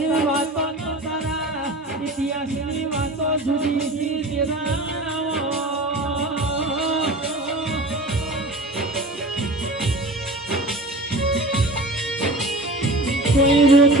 તારી વાતો તો તારા વાતો જુદી કોઈ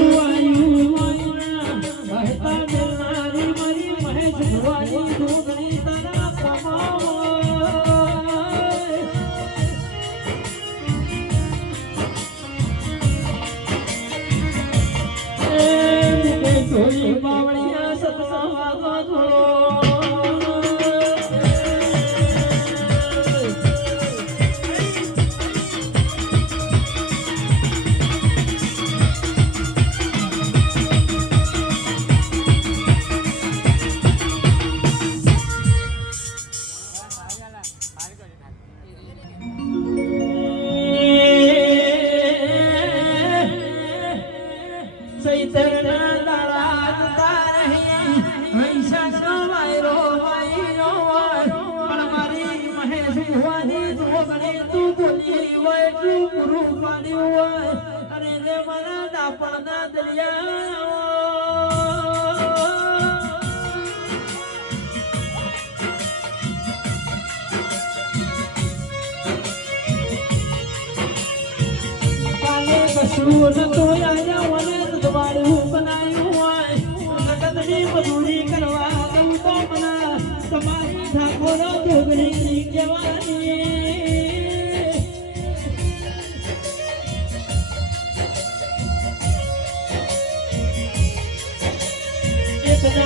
ડાપણના દરિયા કશું નતું આયા મને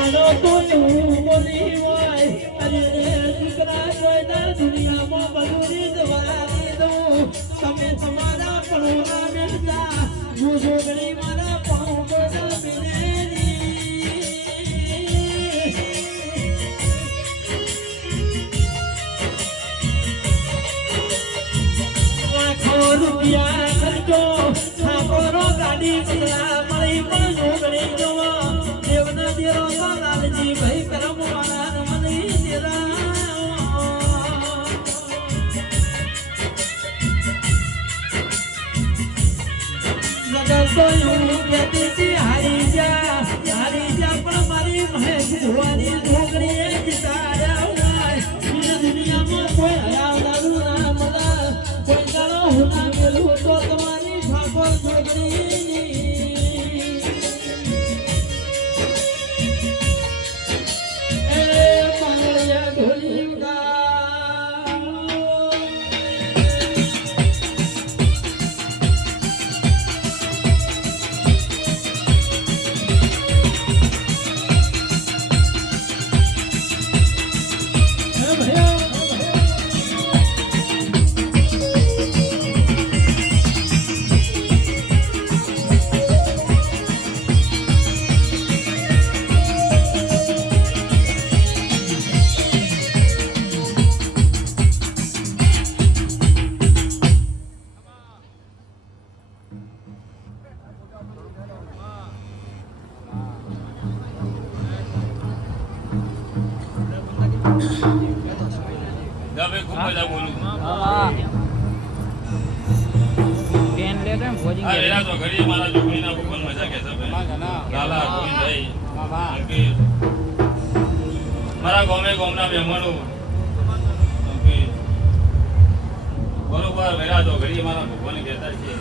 એક નાનો તો એવું બોલી તો કહેતી હતી, હારી જા હારી જા પણ મારી મહેશ ભુવાની પેન લે તો ભોજી તો ઘડીએ મારા છોકરીના ભગવાન મજા લાલા અંકિત. મારા ગામે ગોમના મહેમાનો. બરોબર વેરા તો ઘડી મારા ભગવાન કહેતા છે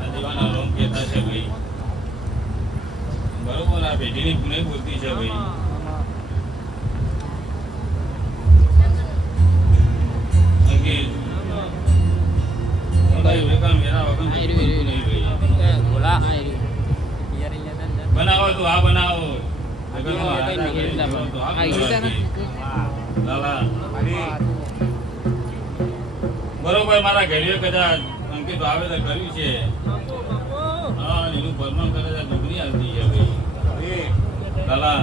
આ દીવાના રોમ કહેતા છે ભાઈ. બરોબર આ પેઢીની પુણે બોલતી છે ભાઈ. તો તો બરોબર, મારા ઘરે કદાચ અંકિત આવેદન કર્યું છે. એનું પરમાન કરે છે ડુંગળી આવતી છે ભાઈ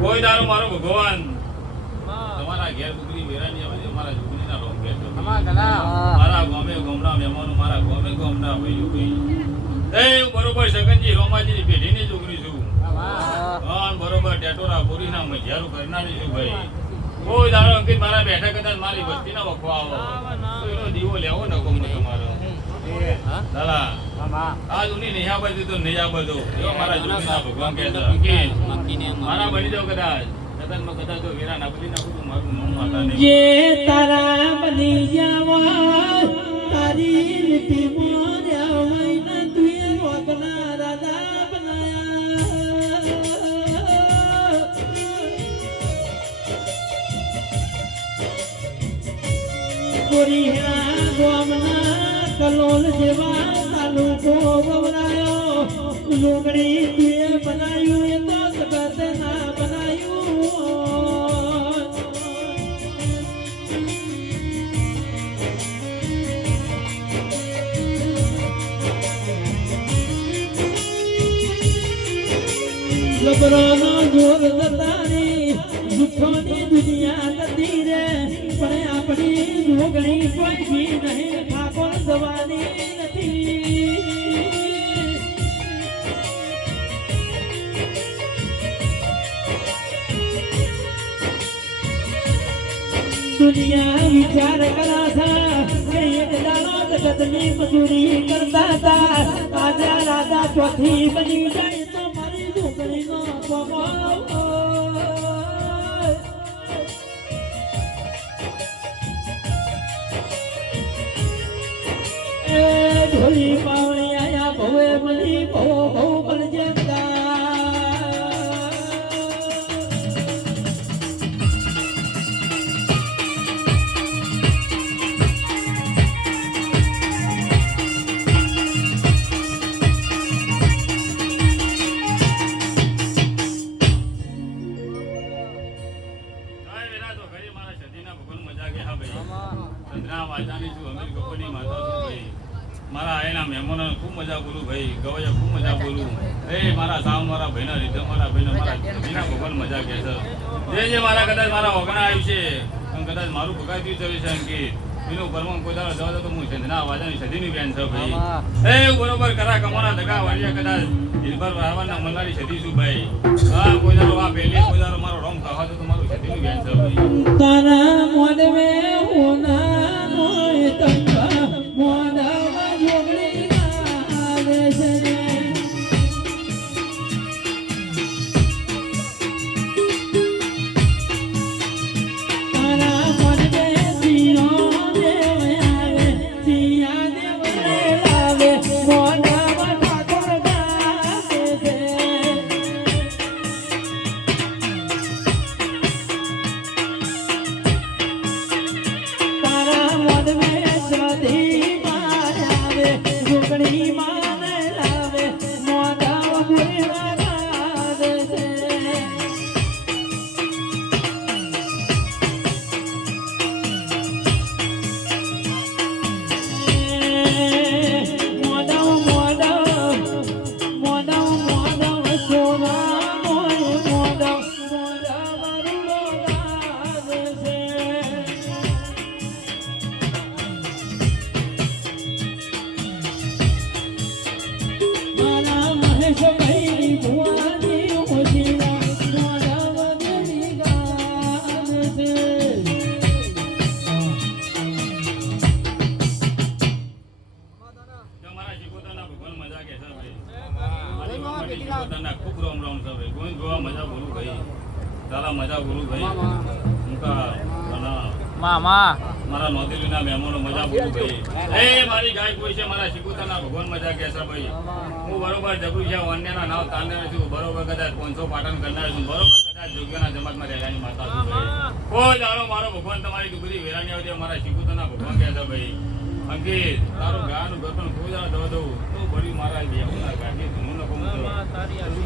કોઈ દારો મારો ભગવાન. તમારા ઘેર ડુંગળી નહીં આવે છે મારા ડુંગળીના રોગ મારા ગામે ગામના મહેમાનો મારા ગામે ગામના ભાઈઓ ભાઈ એ બરોબર સગનજી રોમાજીની પેઢીની છોકરી છું. હા બરોબર ટેટોરા પૂરીના મજારું કરનારી છું ભાઈ. કોઈ દાડો અંકિત મારા બેઠા કદાચ મારી વસ્તીના વખવા આવો. એનો દીવો લેવો જૂની નહીં આવડતી તો નહીં એવો મારા ભગવાન મારા બની જાવ કદાચ. કદાચ तारा बनी जावा तारी તો તારા બની જાવા લીટી મોર્યા વૈન તુએ રોકના દુનિયા આપણી જોગણી કોઈ બી નહીં, ઠાકોર જવાની નથી. દુનિયા વિચાર કરાશા એક કરતા રાજા ચોથી બની જાય ઢોલી પાવણી કોઈ દાડો જવા તો હું ચંદ્રના વાજાની સદીની બેન છે ભાઈ. એ બરોબર કરા કમાના ધગા વાળ્યા કદાચ દિલભર રાવણના મલ્લારી સદી છું ભાઈ. હા કોઈ દાડો આ પહેલી કોઈ દાડો મારો રોમ ખાવા તો મારું સદીની બેન છે ભાઈ. તારા મોડવે હોના મામા મારા નોંધેલીના મહેમાનો મજા બોલું ભાઈ એ મારી ગાય કોઈ છે મારા શિકોતરના ભગવાન મજા કેસા ભાઈ. હું છે અન્યના નાવ તાંડર છું. બરોબર કદાચ પાંચસો પાટણ કરનાર છું. બરોબર કદાચ જોગ્યના જમાતમાં રહેવાની માતા છું કોઈ દાડો મારો ભગવાન તમારી દુબળી વેરાની આવતી મારા શિકોતરના ભગવાન કહે છે ભાઈ. અંકિત તારું ગાનું ગરબન કોઈ દાડો દવા દઉં. તો ભરી મારા બે હું ના ગાડી હું ન કહું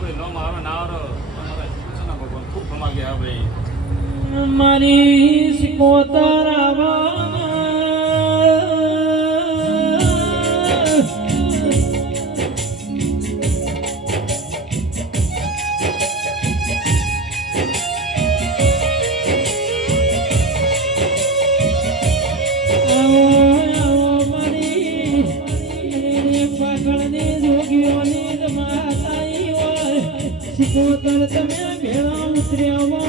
ભાઈ ન મારો ના આવડો મારા શિકોતરના ભગવાન ખૂબ કમા ગયા ભાઈ. મારી પાકળને જોગીઓની તમે ભેળા ઉતર્યા મો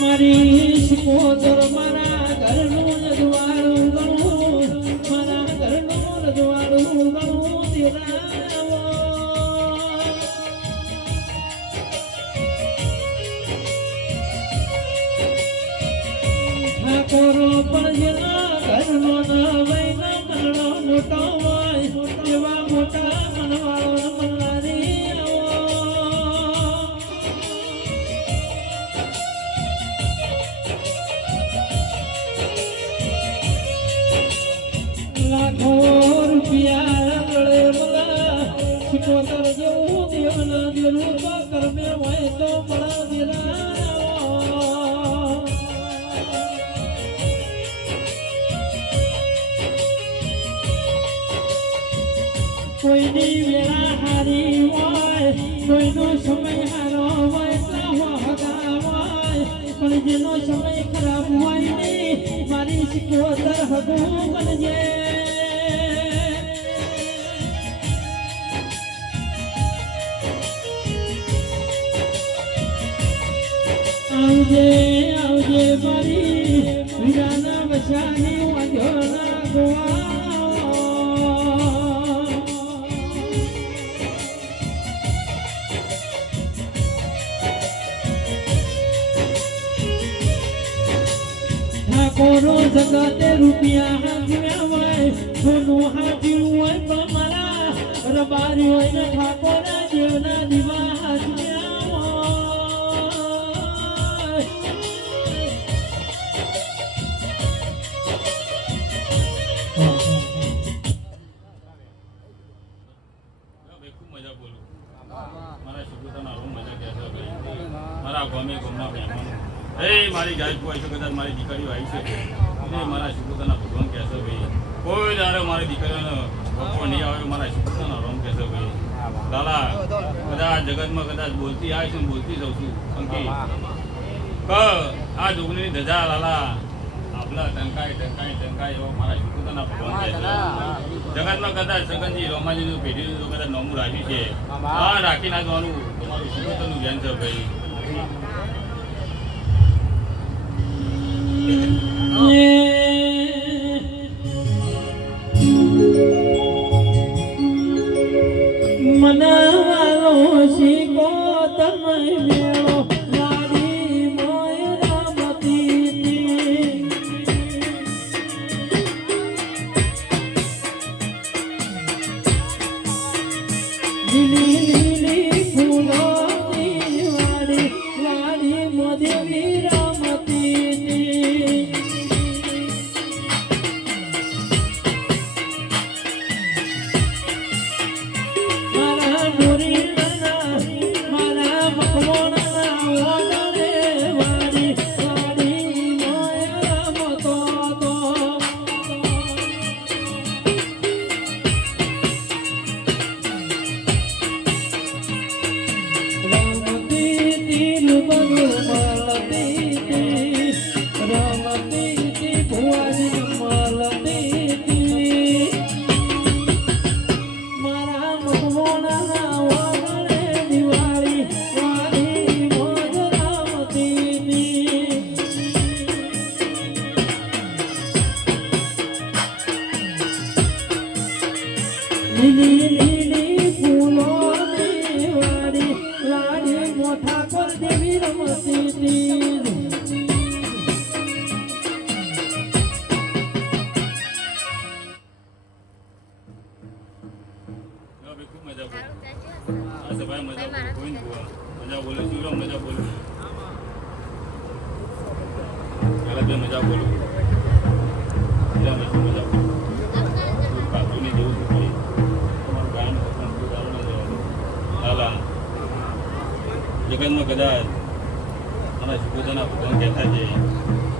મારી શીખોતર મારા ઘરનો નવૈના મનનો મોટો કોઈની વેળા હારી હોય કોઈનો સમય હારો હોય હોય પણ જેનો સમય ખરાબ હોય ને આવજે આવજે મારી વીરાના બચાની વાંધોના ગોવા. ઠાકોરો જગતે રૂપિયા હાજવ્યા હોય સોનું હાજવ્યું હોય તો મારા રબારી હોય ને ઠાકોરા દેવના દીવા હાજવ્યા મજા બોલું મારા શુભ મજા કહેતો મારા ગમે ગામના હે, મારી ગાય કોઈ છે કદાચ મારી દીકરીઓ આવી છે એને મારા શિકોતરના ભગવાન કહેશો ભાઈ. કોઈ મારી દીકરીઓનો બપોર નહીં મારા શિકોતરના રોમ કહેશો ભાઈ. દાદા, કદાચ જગતમાં કદાચ બોલતી આવી છે બોલતી જઉં છું અંકી ક, આ જોગણીની ધજા, લાલા. આપલા ટંકાય ટંકાય ટંકાય એવો મારા શિકોતરના ભગવાન કહેશો. જગતમાં કદાચ સગનજી, રોમાજીનું પેઢીનું કદાચ નોમું રાખ્યું છે. હા રાખી નાખવાનું, તમારું શિકોતરનું ધ્યાન છે ભાઈ. Mana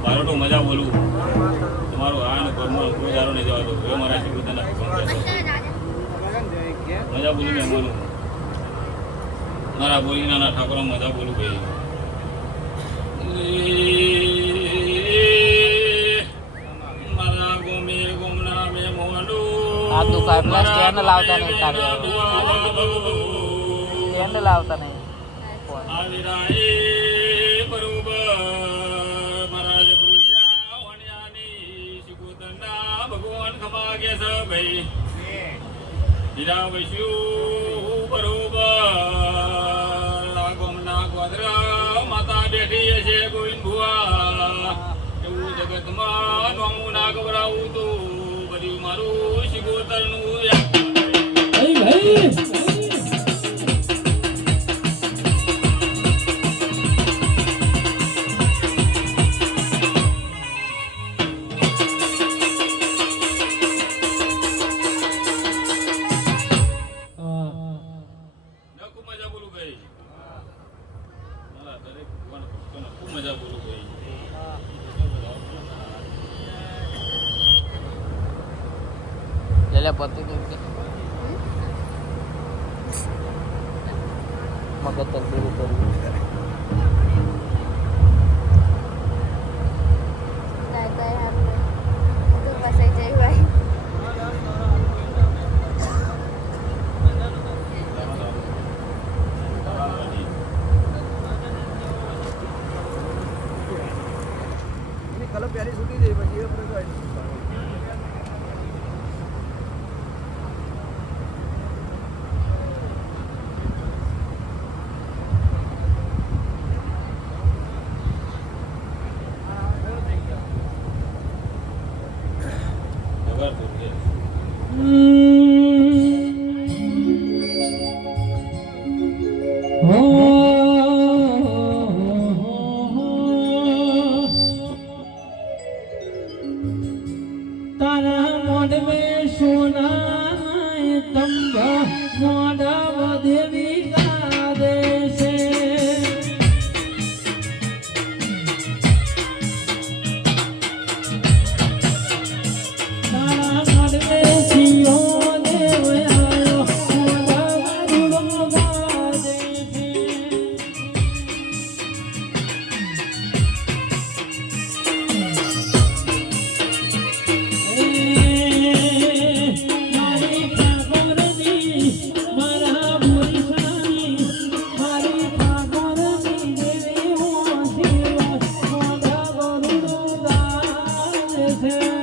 મારો તો મજા બોલું તમારું આ કર્મ કોઈ દારૂ નહીં જવાતો એ મારા શિકોતરના ભગવાન કહેતા મજા બોલું મહેમાનો મારા નાના ઠાકોર મજા બોલું ભાઈ. મારા ગોમે ગોમના મહેમાનો આ દુકાન પેલા stand લાવતા નહીં. સ્ટેન્ડ લાવતા નહીં. ભાઈ. હીરા વૈશ્યુ બરોબર. ગોમના ગોદરા માતા બેઠી છે ગોવિંદ ભુવા. એવું જગતમાં નોમું ના ગભરાવું તો બધું મારું શિગોતરનું ભાઈ ભાઈ. મજા બોલું ભાઈ એટલે પતિ મગજ તબદીલ કરવું है